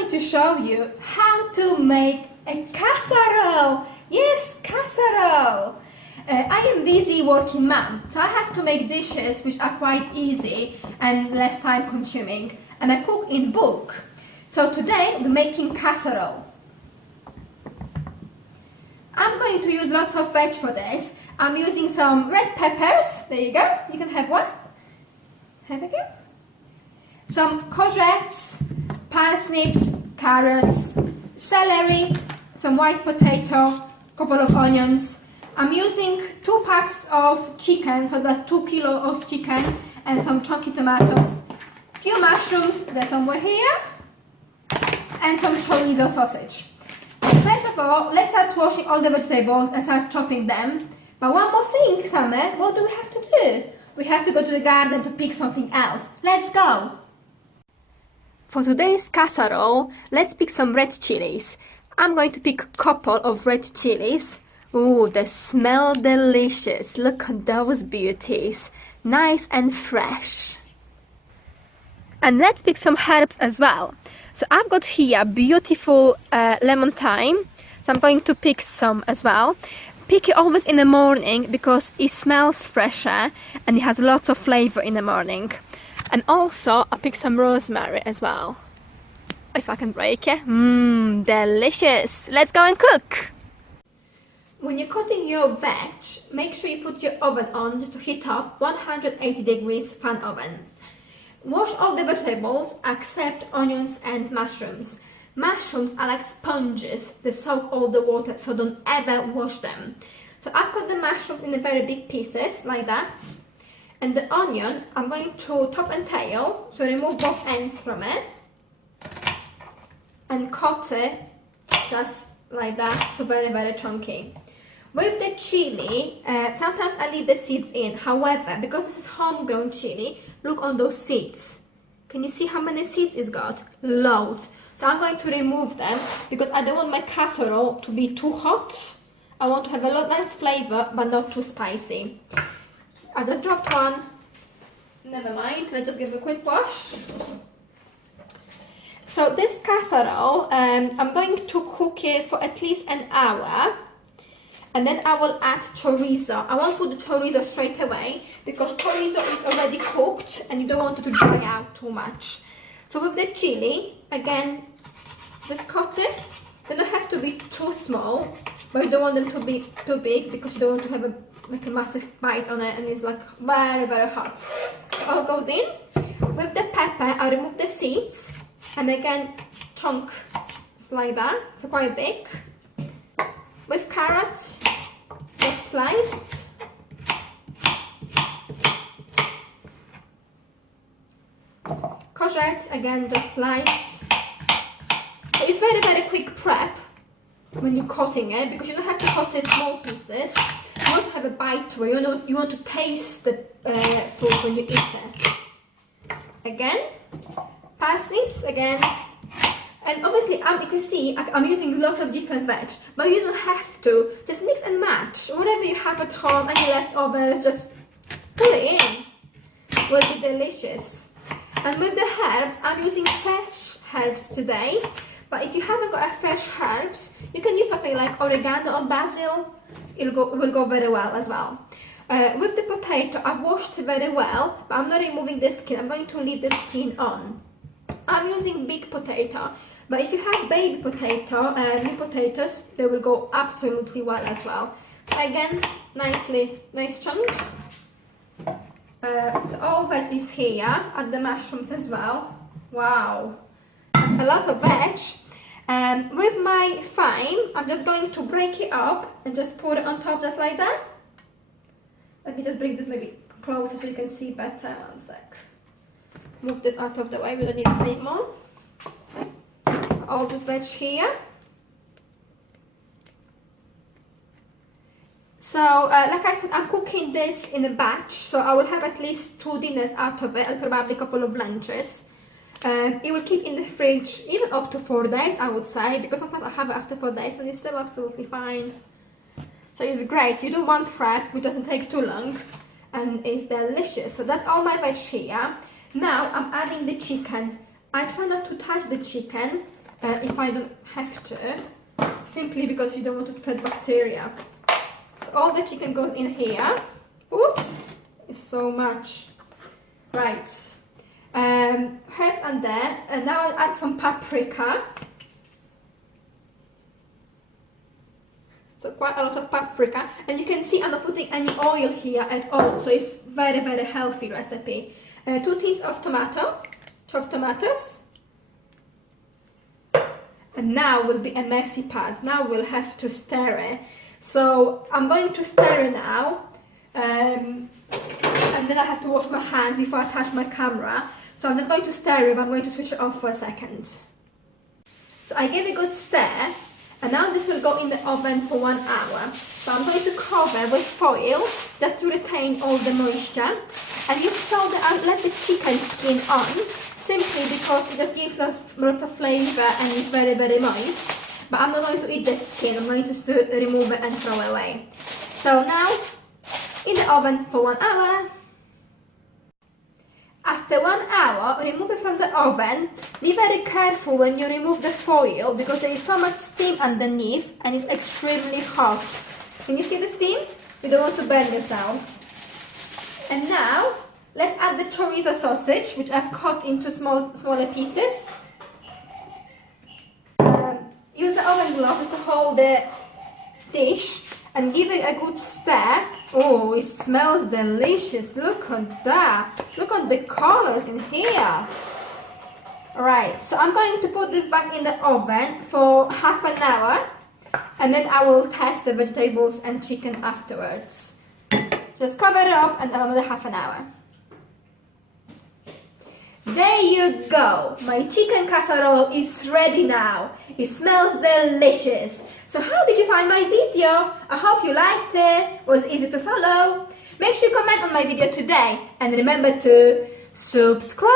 going to show you how to make a casserole. Yes, casserole. I am busy working mom, so I have to make dishes which are quite easy and less time consuming, and I cook in bulk. So today we're making casserole. I'm going to use lots of veg for this. I'm using some red peppers. There you go. You can have one. Have a go. Some courgettes, parsnips, carrots, celery, some white potato, couple of onions. I'm using 2 packs of chicken, so that's 2 kilos of chicken, and some chunky tomatoes, few mushrooms, there's somewhere here, and some chorizo sausage. First of all, let's start washing all the vegetables and start chopping them. But one more thing, Summer, what do we have to do? We have to go to the garden to pick something else. Let's go! For today's casserole, let's pick some red chilies. I'm going to pick a couple of red chilies. Ooh, they smell delicious. Look at those beauties. Nice and fresh. And let's pick some herbs as well. So I've got here beautiful lemon thyme. So I'm going to pick some as well. Pick it always in the morning because it smells fresher and it has lots of flavor in the morning. And also I pick some rosemary as well. If I can break it. Delicious. Let's go and cook. When you're cutting your veg, make sure you put your oven on just to heat up 180 degrees fan oven. Wash all the vegetables except onions and mushrooms. Mushrooms are like sponges, they soak all the water, so don't ever wash them. So I've cut the mushroom in very big pieces like that. And the onion, I'm going to top and tail, so remove both ends from it. And cut it just like that, so very chunky. With the chili, sometimes I leave the seeds in. However, because this is homegrown chili, look on those seeds. Can you see how many seeds it's got? Loads. So I'm going to remove them because I don't want my casserole to be too hot. I want to have a nice flavor, but not too spicy. I just dropped one. Never mind. Let's just give it a quick wash. So this casserole, I'm going to cook it for at least an hour. And then I will add chorizo. I won't put the chorizo straight away because chorizo is already cooked and you don't want it to dry out too much. So with the chili, again, just cut it. They don't have to be too small, but you don't want them to be too big because you don't want to have a massive bite on it and it's like very hot. So all goes in. With the pepper, I remove the seeds and again chunk like that, so quite big. With carrot, just sliced. Courgette, again, just sliced. So it's very quick prep when you're cutting it because you don't have to cut it small pieces. You want to have a bite to it. You want to taste the food when you eat it. Again, parsnips, again. And obviously, you can see I'm using lots of different veg, but you don't have to. Just mix and match. Whatever you have at home, any leftovers, just put it in. Will be delicious. And with the herbs, I'm using fresh herbs today. But if you haven't got fresh herbs, you can use something like oregano or basil. It will go very well as well. With the potato, I've washed it very well, but I'm not removing the skin. I'm going to leave the skin on. I'm using big potato, but if you have baby potato, new potatoes, they will go absolutely well as well. So again, nice chunks. So all veggies here, add the mushrooms as well. Wow, that's a lot of veg. With my thyme, I'm just going to break it up and just put it on top just like that. Let me just bring this maybe closer so you can see better. One sec. Move this out of the way, we don't need any more. All this veg here. So, like I said, I'm cooking this in a batch, so I will have at least 2 dinners out of it and probably a couple of lunches. It will keep in the fridge even up to 4 days, I would say, because sometimes I have it after 4 days and it's still absolutely fine. So it's great. You do one prep, which doesn't take too long, and it's delicious. So that's all my veg here. Now I'm adding the chicken. I try not to touch the chicken if I don't have to, simply because you don't want to spread bacteria. So all the chicken goes in here. Oops, it's so much. Right, herbs and there, and now I'll add some paprika. So quite a lot of paprika, and you can see I'm not putting any oil here at all, so it's very, very healthy recipe. 2 tins of tomato, chopped tomatoes. And now will be a messy part. Now we'll have to stir it. So I'm going to stir it now, and then I have to wash my hands before I touch my camera. So I'm just going to stir it, but I'm going to switch it off for a second. So I gave it a good stir. And now this will go in the oven for 1 hour. So I'm going to cover with foil just to retain all the moisture. And you saw that I let the chicken skin on simply because it just gives us lots of flavor and it's very, very moist. But I'm not going to eat the skin, I'm going to remove it and throw it away. So now in the oven for 1 hour. After 1 hour, remove it from the oven. Be very careful when you remove the foil because there is so much steam underneath and it's extremely hot. Can you see the steam? You don't want to burn yourself. And now, let's add the chorizo sausage, which I've cut into smaller pieces. Use the oven glove to hold the dish and give it a good stir. Oh, it smells delicious. Look at that. Look at the colors in here. Alright, so I'm going to put this back in the oven for half an hour and then I will test the vegetables and chicken afterwards. Just cover it up and another half an hour. There you go. My chicken casserole is ready now. It smells delicious. So how did you find my video? I hope you liked it. Was easy to follow. Make sure you comment on my video today and remember to subscribe.